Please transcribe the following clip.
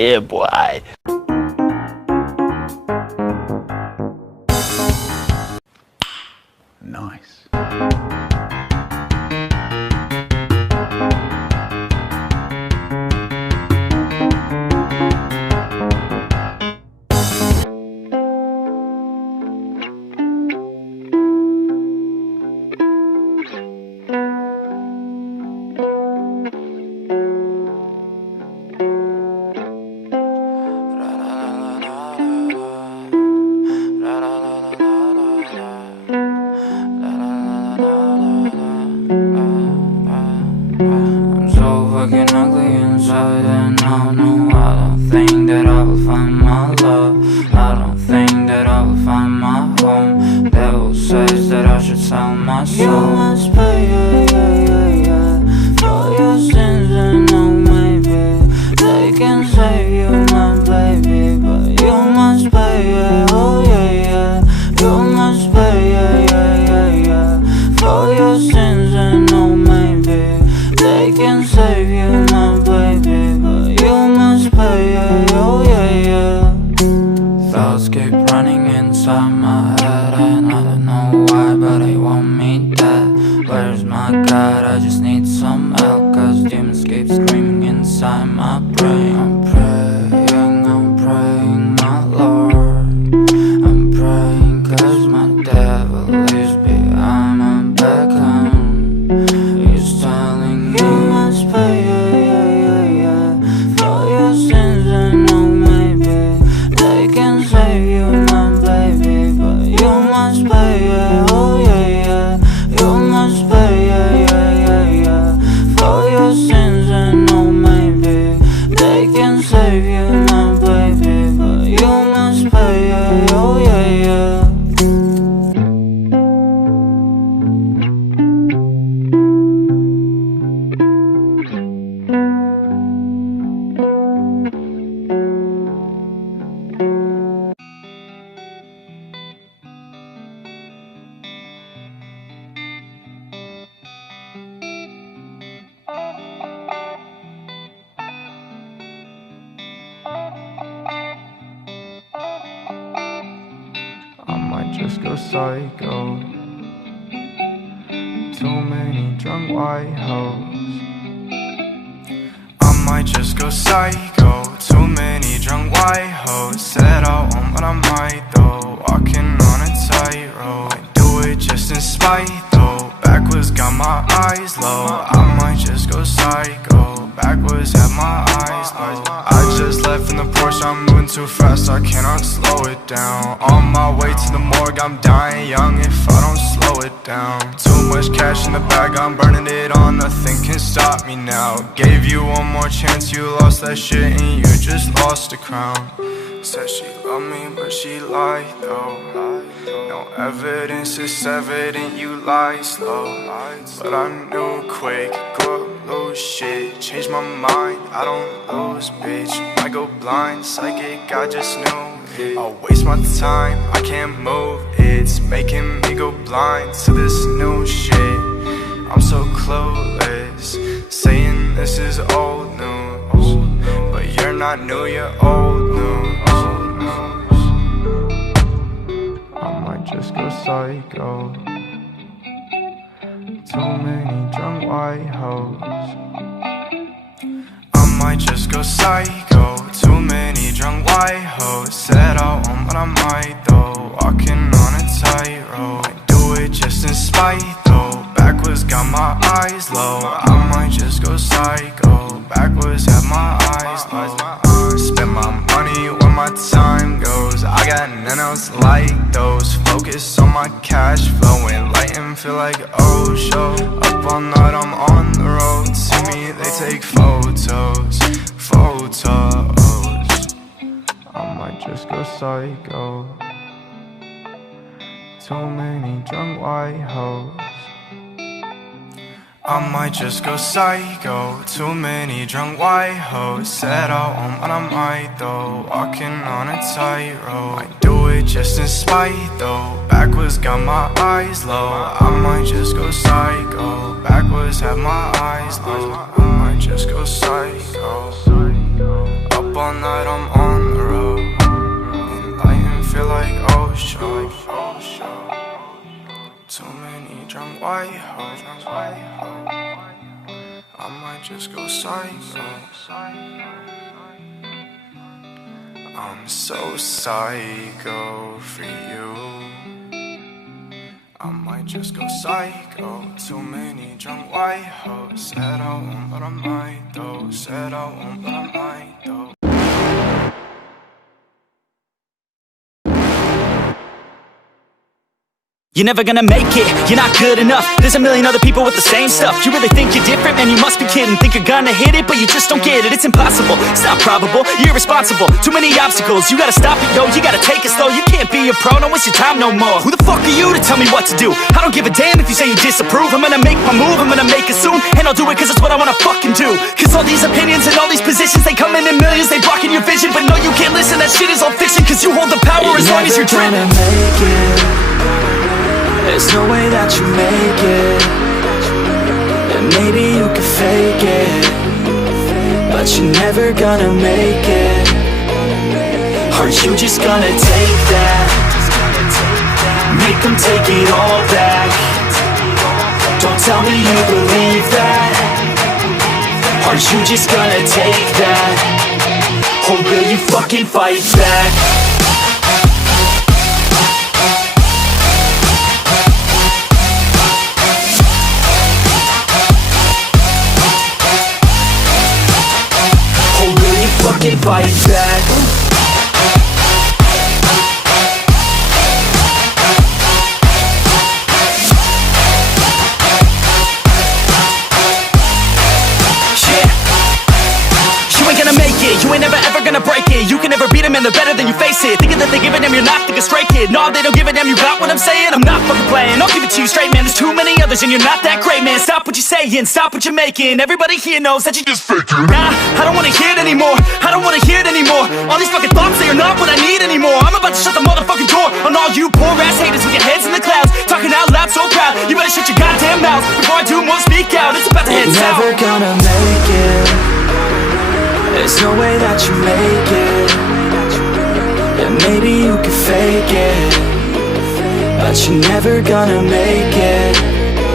Yeah, boy. Nice. I'm so fucking ugly inside, and I don't know. I don't think that I will find my love. I don't think that I will find my home. Devil says that I should sell my soul. You must pay, for your sins, and no, maybe they can save you, my baby, but you must pay, oh yeah. You must pay, for your sins, and no, maybe they can save you, my baby, but you must pay, oh yeah. Thoughts keep running inside my head, and I don't know why, but they want me dead. Where's my God? I just need some help, cause demons keep screaming inside my brain. I'm praying, my Lord. I'm praying cause my devil is behind my back, he's telling you must pay, for your sins, and no, maybe they can save you, my baby, but you must pay, oh yeah. You must pay, for your sins, and no, maybe they can save you, my baby, but you must pay, oh yeah. I might just go psycho. Too many drunk white hoes. I might just go psycho. Too many drunk white hoes. Said I won't, but I might though. Walking on a tightrope. I do it just in spite though. Backwards got my eyes low. I might just go psycho. Backwards have my eyes low. I just left in the Porsche, I'm moving too fast, I cannot slow it down. On my way to the morgue, I'm dying young if I don't slow it down. Too much cash in the bag, I'm burning it all, nothing can stop me now. Gave you one more chance, you lost that shit and you just lost the crown. Said she loved me, but she lied though. No evidence, it's evident you lie slow. But I knew quick, go up, lose shit. Change my mind, I don't lose, bitch. I go blind, psychic, I just knew it. I'll waste my time, I can't move. It's making me go blind to this new shit. I'm so clueless, saying this is old news, but you're not new, you're old news. I might just go psycho. Too many drunk white hoes. I might just go psycho. Too many drunk white hoes. Said I won't, but I might though. Walking on a tightrope. I do it just in spite though. Backwards got my eyes low. I might just go psycho. Backwards have my eyes low. Spend my money where my time goes. I got none else like those. Focus on my cash flow. Enlighten, feel like oh show. Up all night, I'm on the road. See me, they take photos. I might just go psycho. Too many drunk white hoes. I might just go psycho. Too many drunk white hoes. Said I won't, but I might though. Walking on a tightrope. I do it just in spite though. Backwards got my eyes low. I might just go psycho. Backwards have my eyes low. I might just go psycho. Up all night, I'm on the road. Enlightened, feel like Osho. Too many drunk white hoes. I might just go psycho. I'm so psycho for you. I might just go psycho. Too many drunk white hoes. Said I won't, but I might though. Said I won't, but I might though. You're never gonna make it, you're not good enough. There's a million other people with the same stuff. You really think you're different? Man, you must be kidding. Think you're gonna hit it, but you just don't get it. It's impossible, it's not probable, you're irresponsible. Too many obstacles, you gotta stop it, yo. You gotta take it slow, you can't be a pro. Don't waste your time no more. Who the fuck are you to tell me what to do? I don't give a damn if you say you disapprove. I'm gonna make my move, I'm gonna make it soon. And I'll do it cause it's what I wanna fucking do. Cause all these opinions and all these positions, they come in millions, they blocking your vision. But no, you can't listen, that shit is all fiction. Cause you hold the power as long as you're driven. There's no way that you make it. And maybe you can fake it, but you're never gonna make it. Are you just gonna take that? Make them take it all back. Don't tell me you believe that. Are you just gonna take that? Or will you fucking fight back? Fucking fight back. You ain't gonna make it, you ain't never ever gonna break it. You can never beat them and they're better than you face it. Thinking that they give a damn, you're not thinking straight, kid. No, they don't give a damn, you got what I'm saying? I'm not fucking playing, I'll give it to you straight, man. There's too many others and you're not that great, man. Stop what you're saying, stop what you're making. Everybody here knows that you just faking. Nah, I don't wanna hear it anymore, I don't wanna hear it anymore. All these fucking thoughts, they are not what I need anymore. I'm about to shut the motherfucking door on all you poor ass haters with your heads in the clouds, talking out loud so proud. You better shut your goddamn mouth before I do more speak out. It's about to head south. Never gonna make it. There's no way that you make it. And maybe you can fake it, but you're never gonna make it.